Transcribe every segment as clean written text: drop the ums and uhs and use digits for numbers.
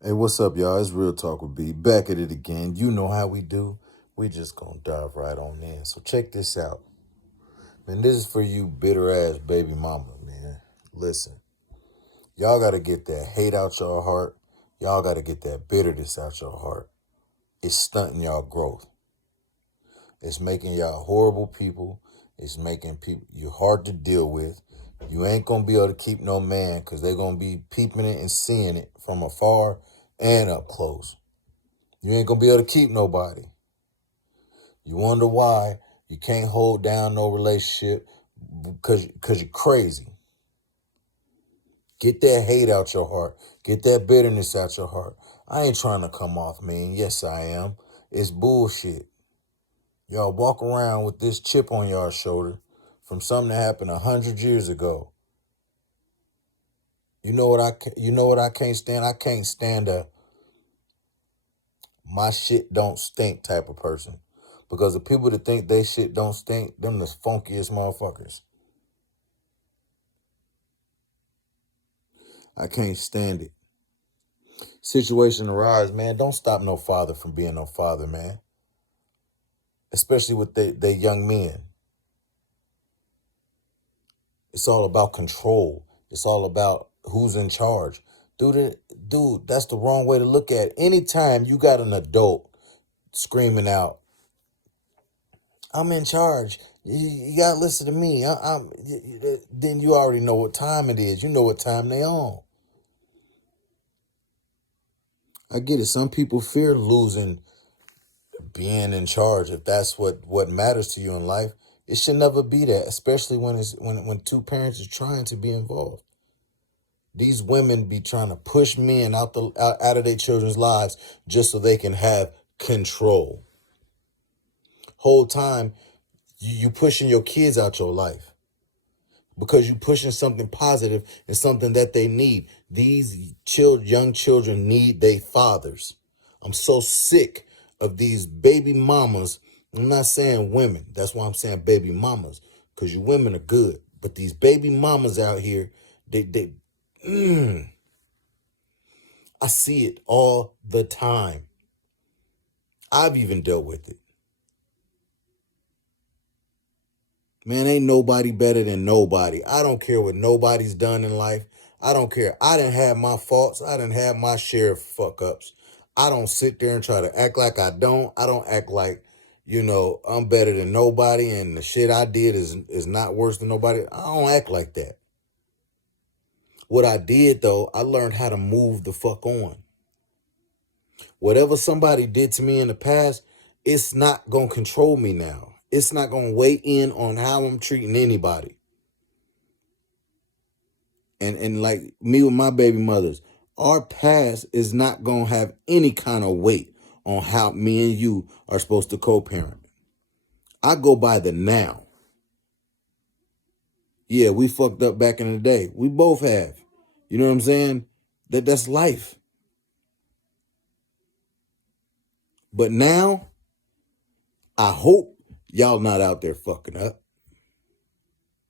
Hey, what's up, y'all? It's Real Talk with B. Back at it again. You know how we do. We just gonna dive right on in. So check this out. Man, this is for you bitter ass baby mama, man. Listen, y'all gotta get that hate out your heart. Y'all gotta get that bitterness out your heart. It's stunting y'all growth. It's making y'all horrible people. It's making people you hard to deal with. You ain't gonna be able to keep no man because they're gonna be peeping it and seeing it from afar and up close. You ain't gonna be able to keep nobody. You wonder why you can't hold down no relationship because you're crazy. Get that hate out your heart. Get that bitterness out your heart. I ain't trying to come off mean. Yes, I am. It's bullshit. Y'all walk around with this chip on your shoulder from something that happened 100 years ago. You know what I can't stand? I can't stand a my shit don't stink type of person. Because the people that think they shit don't stink, them the funkiest motherfuckers. I can't stand it. Situation arise, man. Don't stop no father from being no father, man. Especially with they young men. It's all about control. It's all about who's in charge. Dude, that's the wrong way to look at it. Anytime you got an adult screaming out, I'm in charge. You gotta listen to me. Then you already know what time it is. You know what time they on. I get it. Some people fear losing being in charge. If that's what matters to you in life, it should never be that. Especially when two parents are trying to be involved. These women be trying to push men out of their children's lives just so they can have control. Whole time you pushing your kids out your life because you pushing something positive and something that they need. These young children need their fathers. I'm so sick of these baby mamas. I'm not saying women. That's why I'm saying baby mamas, because you women are good. But these baby mamas out here, I see it all the time. I've even dealt with it. Man, ain't nobody better than nobody. I don't care what nobody's done in life. I don't care. I didn't have my faults. I didn't have my share of fuck ups. I don't sit there and try to act like I don't. I don't act like, I'm better than nobody and the shit I did is not worse than nobody. I don't act like that. What I did though, I learned how to move the fuck on. Whatever somebody did to me in the past, it's not going to control me now. It's not going to weigh in on how I'm treating anybody. And like me with my baby mothers, our past is not going to have any kind of weight on how me and you are supposed to co-parent. I go by the now. Yeah, we fucked up back in the day. We both have. You know what I'm saying? That's life. But now, I hope y'all not out there fucking up.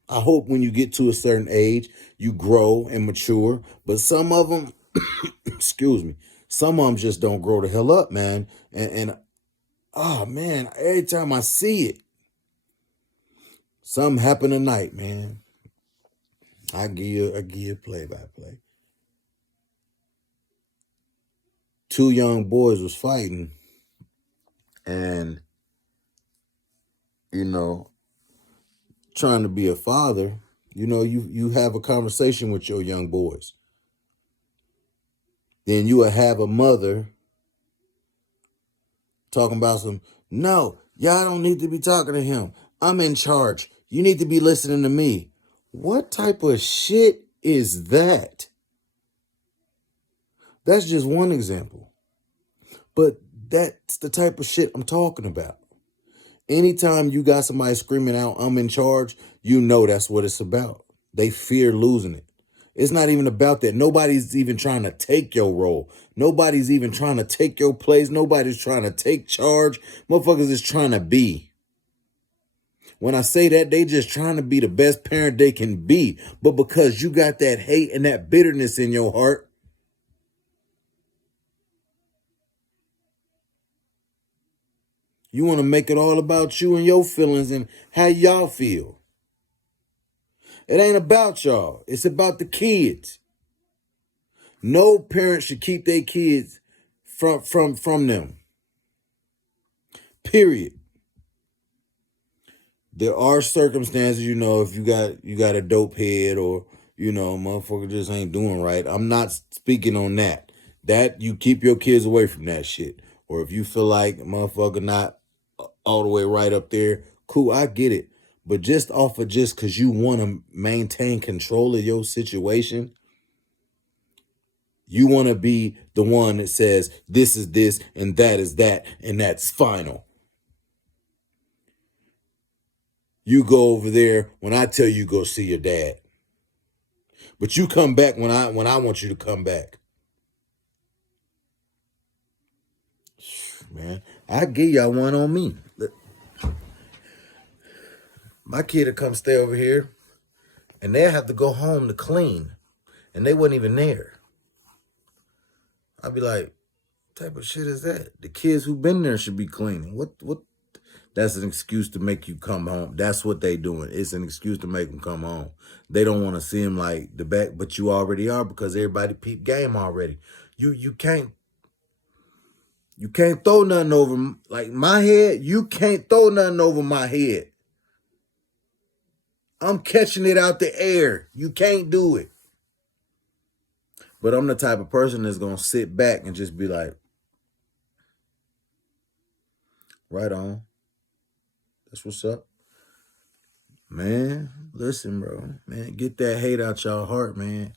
I hope when you get to a certain age, you grow and mature. But some of them, excuse me, some of them just don't grow the hell up, man. And oh man, every time I see it, something happened tonight, man. I give you play by play. Two young boys was fighting, and you know, trying to be a father, you have a conversation with your young boys. Then you will have a mother talking about no, y'all don't need to be talking to him. I'm in charge. You need to be listening to me. What type of shit is that? That's just one example. But that's the type of shit I'm talking about. Anytime you got somebody screaming out, I'm in charge, you know that's what it's about. They fear losing it. It's not even about that. Nobody's even trying to take your role. Nobody's even trying to take your place. Nobody's trying to take charge. Motherfuckers is trying to be. When I say that, they just trying to be the best parent they can be. But because you got that hate and that bitterness in your heart, You want to make it all about you and your feelings and how y'all feel. It ain't about y'all. It's about the kids. No parent should keep their kids from them. Period. There are circumstances, if you got a dope head or motherfucker just ain't doing right. I'm not speaking on that. That you keep your kids away from that shit. Or if you feel like motherfucker not all the way right up there, cool, I get it. But just because you want to maintain control of your situation, you want to be the one that says this is this and that is that and that's final. You go over there when I tell you go see your dad. But you come back when I want you to come back. Man, I give y'all one on me. Look, my kid will come stay over here and they'll have to go home to clean. And they wasn't even there. I'd be like, what type of shit is that? The kids who been there should be cleaning. What? That's an excuse to make you come home. That's what they doing. It's an excuse to make them come home. They don't want to see him like the back, but you already are because everybody peep game already. You can't throw nothing over like my head. You can't throw nothing over my head. I'm catching it out the air. You can't do it. But I'm the type of person that's gonna sit back and just be like, right on. That's what's up. Man, listen, bro. Man, get that hate out your heart, man.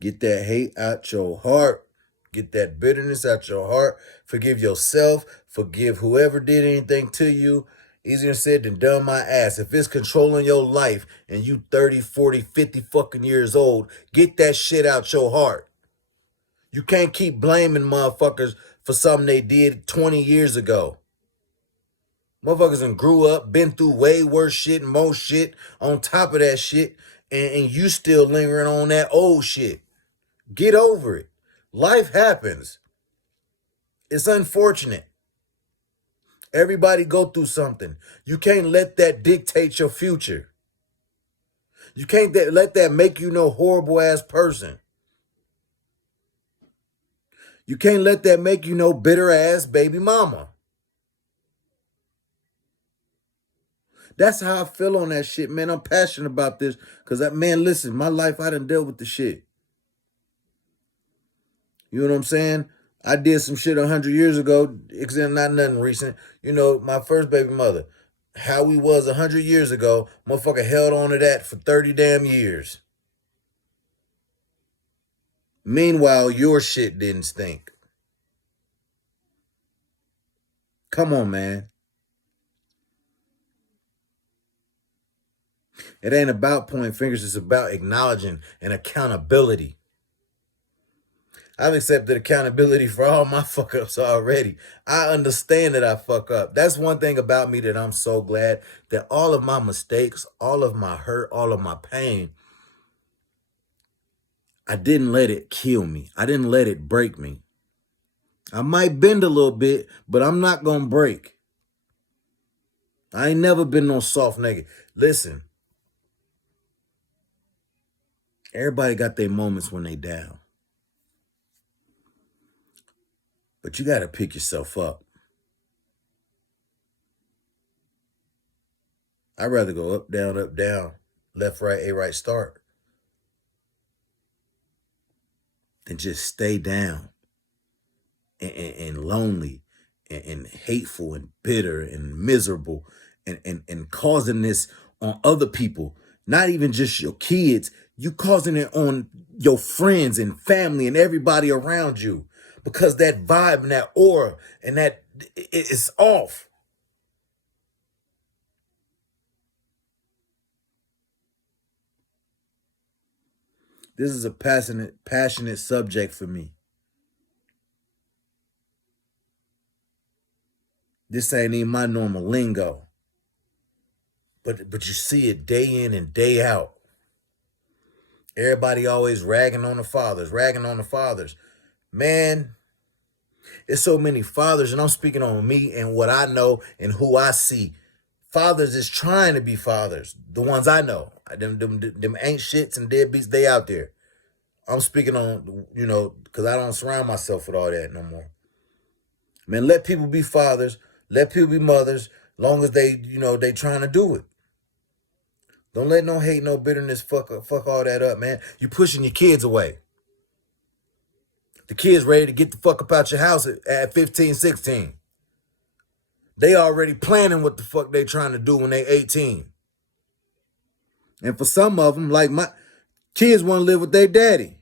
Get that hate out your heart. Get that bitterness out your heart. Forgive yourself. Forgive whoever did anything to you. Easier said than done, my ass. If it's controlling your life and you 30, 40, 50 fucking years old, get that shit out your heart. You can't keep blaming motherfuckers for something they did 20 years ago. Motherfuckers done grew up, been through way worse shit and more shit on top of that shit, and you still lingering on that old shit. Get over it. Life happens. It's unfortunate. Everybody go through something. You can't let that dictate your future. You can't let that make you no horrible ass person. You can't let that make you no bitter ass baby mama. That's how I feel on that shit, man. I'm passionate about this because, man, listen, my life, I done dealt with the shit. You know what I'm saying? I did some shit 100 years ago, except not nothing recent. My first baby mother, how we was 100 years ago, motherfucker held on to that for 30 damn years. Meanwhile, your shit didn't stink. Come on, man. It ain't about pointing fingers. It's about acknowledging and accountability. I've accepted accountability for all my fuck ups already. I understand that I fuck up. That's one thing about me that I'm so glad that all of my mistakes, all of my hurt, all of my pain, I didn't let it kill me. I didn't let it break me. I might bend a little bit, but I'm not going to break. I ain't never been no soft nigga. Listen, everybody got their moments when they down. But you got to pick yourself up. I'd rather go up, down, left, right, A, right, start than just stay down and lonely and hateful and bitter and miserable and causing this on other people, not even just your kids. You causing it on your friends and family and everybody around you because that vibe and that aura and that it's off. This is a passionate subject for me. This ain't even my normal lingo. But you see it day in and day out. Everybody always ragging on the fathers. Man, There's so many fathers, and I'm speaking on me and what I know and who I see. Fathers is trying to be fathers. The ones I know. Them ain't shits and deadbeats, they out there. I'm speaking on, because I don't surround myself with all that no more. Man, let people be fathers. Let people be mothers. Long as they trying to do it. Don't let no hate, no bitterness fuck all that up, man. You pushing your kids away. The kids ready to get the fuck up out your house at 15, 16. They already planning what the fuck they trying to do when they 18. And for some of them, like my kids want to live with their daddy.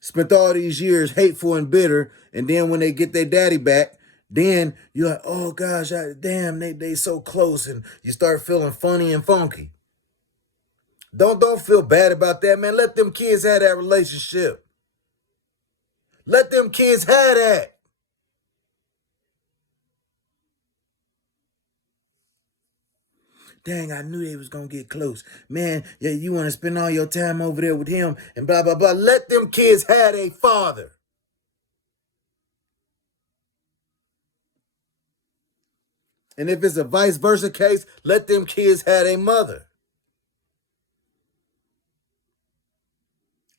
Spent all these years hateful and bitter, and then when they get their daddy back, then you're like, oh gosh, damn, they so close, and you start feeling funny and funky. Don't feel bad about that, man. Let them kids have that relationship. Let them kids have that. Dang, I knew they was gonna get close. Man, yeah, you want to spend all your time over there with him and blah, blah, blah. Let them kids have a father. And if it's a vice versa case, let them kids have a mother.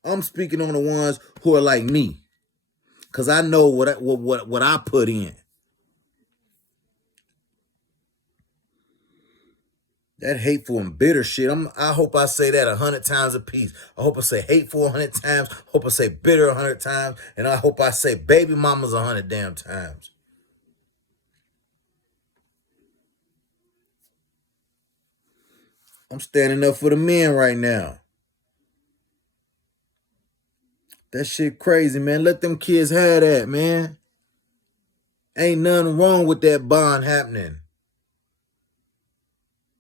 I'm speaking on the ones who are like me, because I know what I put in. That hateful and bitter shit. I hope I say that 100 times a piece. I hope I say hateful 100 times. I hope I say bitter 100 times. And I hope I say baby mamas 100 damn times. I'm standing up for the men right now. That shit crazy, man. Let them kids have that, man. Ain't nothing wrong with that bond happening.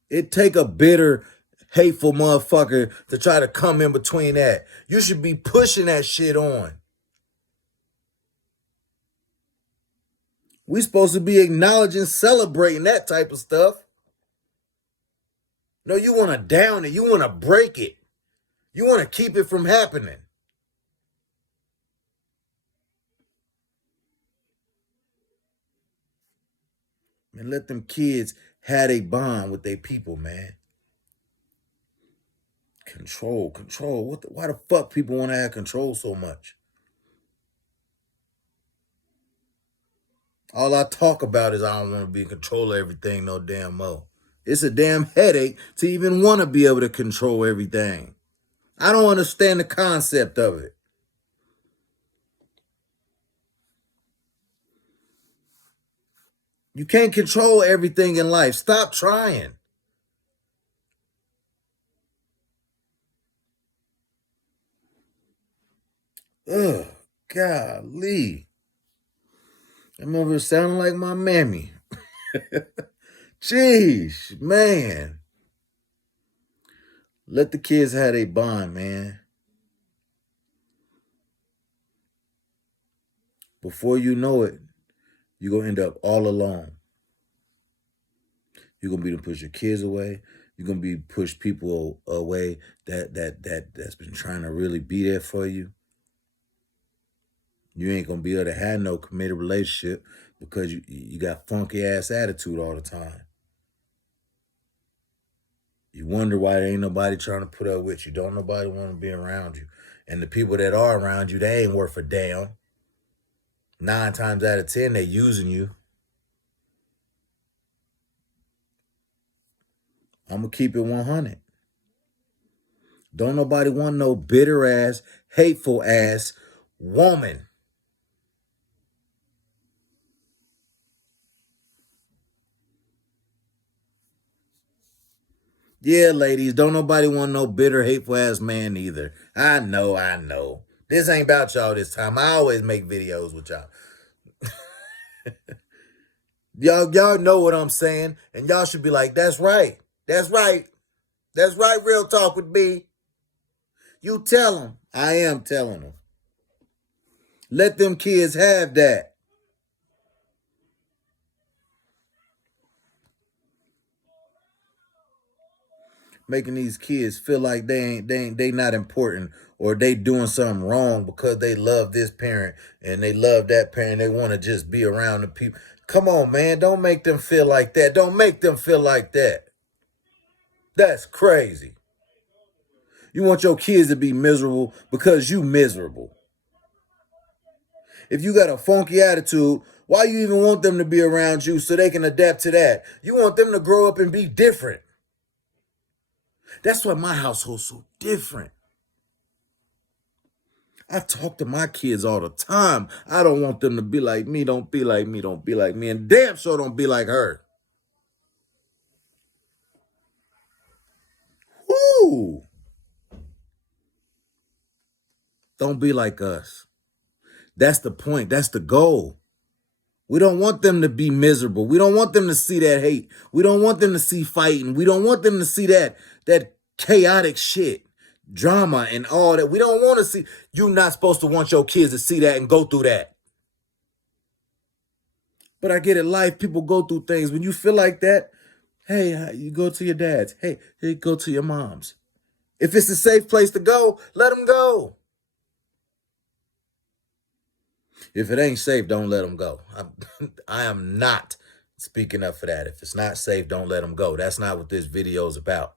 It take a bitter, hateful motherfucker to try to come in between that. You should be pushing that shit on. We supposed to be acknowledging, celebrating that type of stuff. No, you want to down it. You want to break it. You want to keep it from happening. Man, let them kids have a bond with their people, man. Control. Why the fuck people want to have control so much? All I talk about is I don't want to be in control of everything no damn more. It's a damn headache to even want to be able to control everything. I don't understand the concept of it. You can't control everything in life. Stop trying. Ugh, golly. I remember sounding like my mammy. Jeez, man. Let the kids have a bond, man. Before you know it, you're going to end up all alone. You're going to be to push your kids away. You're going to be push people away that's been trying to really be there for you. You ain't going to be able to have no committed relationship because you got funky ass attitude all the time. You wonder why there ain't nobody trying to put up with you. Don't nobody want to be around you. And the people that are around you, they ain't worth a damn. 9 times out of 10, they using you. I'm going to keep it 100. Don't nobody want no bitter ass, hateful ass woman. Yeah, ladies, don't nobody want no bitter, hateful ass man either. I know. This ain't about y'all this time. I always make videos with y'all. Y'all know what I'm saying, and y'all should be like, that's right. That's right. That's right, Real Talk with B. You tell them. I am telling them. Let them kids have that. making these kids feel like they not important, or they doing something wrong because they love this parent and they love that parent. They want to just be around the people. Come on, man. Don't make them feel like that. Don't make them feel like that. That's crazy. You want your kids to be miserable because you miserable. If you got a funky attitude, why you even want them to be around you so they can adapt to that? You want them to grow up and be different. That's why my household's so different. I talk to my kids all the time. I don't want them to be like me. Don't be like me. Don't be like me. And damn sure don't be like her. Woo! Don't be like us. That's the point. That's the goal. We don't want them to be miserable. We don't want them to see that hate. We don't want them to see fighting. We don't want them to see that chaotic shit, drama and all that. We don't want to see. You're not supposed to want your kids to see that and go through that. But I get it, life, people go through things. When you feel like that, hey, you go to your dad's. Hey, go to your mom's. If it's a safe place to go, let them go. If it ain't safe, don't let them go. I am not speaking up for that. If it's not safe, don't let them go. That's not what this video is about.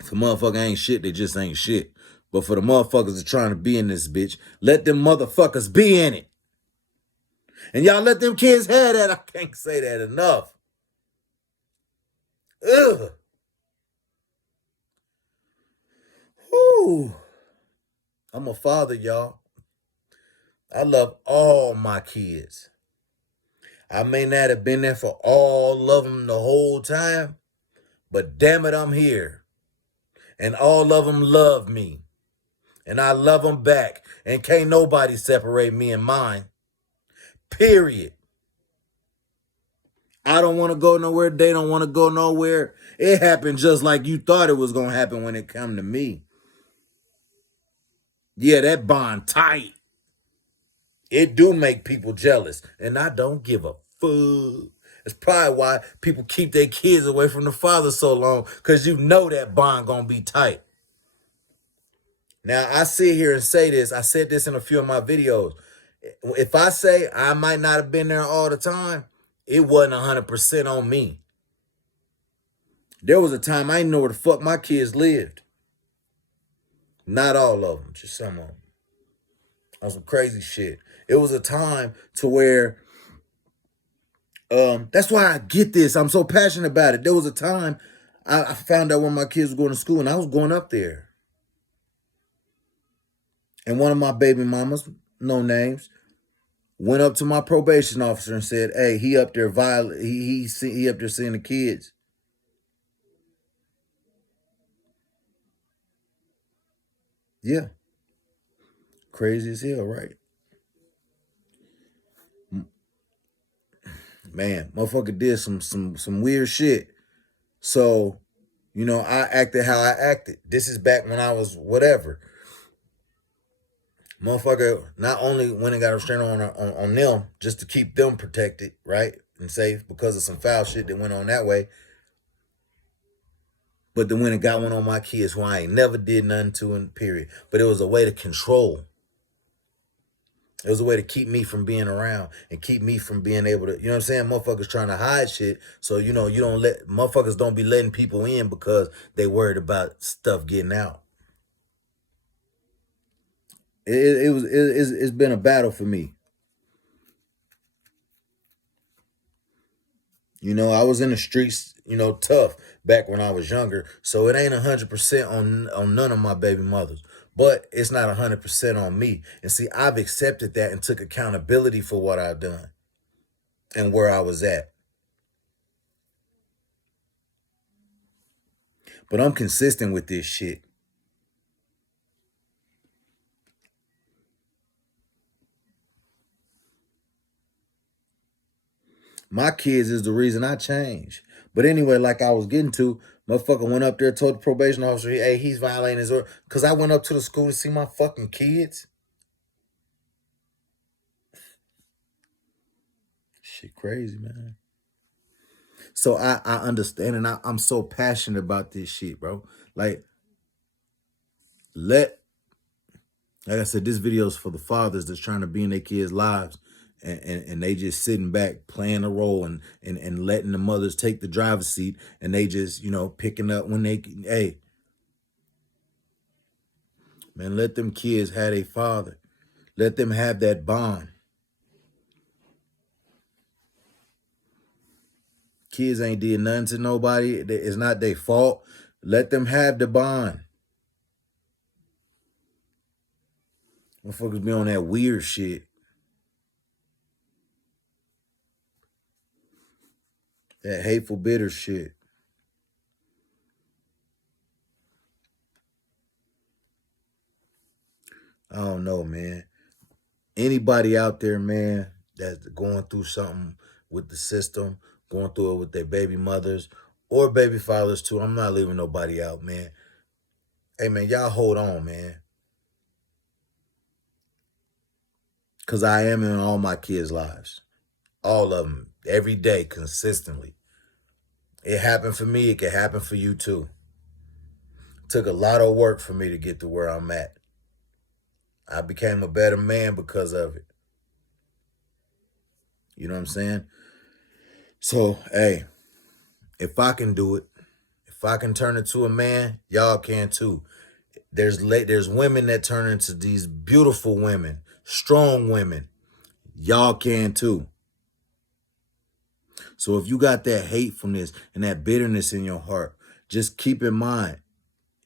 If a motherfucker ain't shit, they just ain't shit. But for the motherfuckers that trying to be in this bitch, let them motherfuckers be in it. And y'all let them kids have that. I can't say that enough. Ugh. Whew. I'm a father, y'all. I love all my kids. I may not have been there for all of them the whole time, but damn it, I'm here. And all of them love me. And I love them back. And can't nobody separate me and mine. Period. I don't want to go nowhere. They don't want to go nowhere. It happened just like you thought it was going to happen when it come to me. Yeah, that bond tight. It do make people jealous. And I don't give a fuck. It's probably why people keep their kids away from the father so long. Because you know that bond going to be tight. Now, I sit here and say this. I said this in a few of my videos. If I say I might not have been there all the time, it wasn't 100% on me. There was a time I didn't know where the fuck my kids lived. Not all of them, just some of them. On some crazy shit. It was a time to where, that's why I get this. I'm so passionate about it. There was a time I found out when my kids were going to school and I was going up there. And one of my baby mamas, no names, went up to my probation officer and said, "Hey, he up there he up there seeing the kids." Yeah. Crazy as hell, right? Man, motherfucker did some weird shit. So, I acted how I acted. This is back when I was whatever. Motherfucker not only went and got a restraining order on them just to keep them protected, right, and safe because of some foul shit that went on that way, but then went and got one on my kids who I ain't never did nothing to in period. But it was a way to control. It was a way to keep me from being around and keep me from being able to, you know what I'm saying? Motherfuckers trying to hide shit. So, you don't motherfuckers don't be letting people in because they worried about stuff getting out. It's been a battle for me. I was in the streets, tough back when I was younger. So it ain't 100% on none of my baby mothers. But it's not 100% on me. And see, I've accepted that and took accountability for what I've done and where I was at. But I'm consistent with this shit. My kids is the reason I changed. But anyway, like I was getting to, motherfucker went up there, told the probation officer, hey, he's violating his order. Because I went up to the school to see my fucking kids. Shit crazy, man. So I understand, and I'm so passionate about this shit, bro. Like, let like I said, this video is for the fathers that's trying to be in their kids' lives, and they just sitting back playing a role, and letting the mothers take the driver's seat, and they just, picking up when they, hey, man, let them kids have a father. Let them have that bond. Kids ain't did nothing to nobody. It's not their fault. Let them have the bond. Motherfuckers be on that weird shit. That hateful, bitter shit. I don't know, man. Anybody out there, man, that's going through something with the system, going through it with their baby mothers or baby fathers too. I'm not leaving nobody out, man. Hey, man, y'all hold on, man. Because I am in all my kids' lives. All of them. Every day, consistently. It happened for me. It can happen for you too. It took a lot of work for me to get to where I'm at. I became a better man because of it. You know what I'm saying? So, hey, if I can do it, if I can turn into a man, y'all can too. There's women that turn into these beautiful women, strong women. Y'all can too. So if you got that hatefulness and that bitterness in your heart, just keep in mind,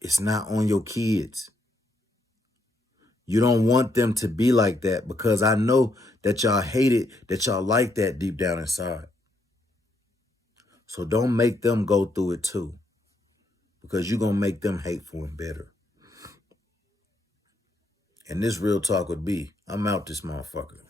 it's not on your kids. You don't want them to be like that, because I know that y'all hate it, that y'all like that deep down inside. So don't make them go through it too, because you're going to make them hateful and bitter. And this Real Talk with B. I'm out this motherfucker.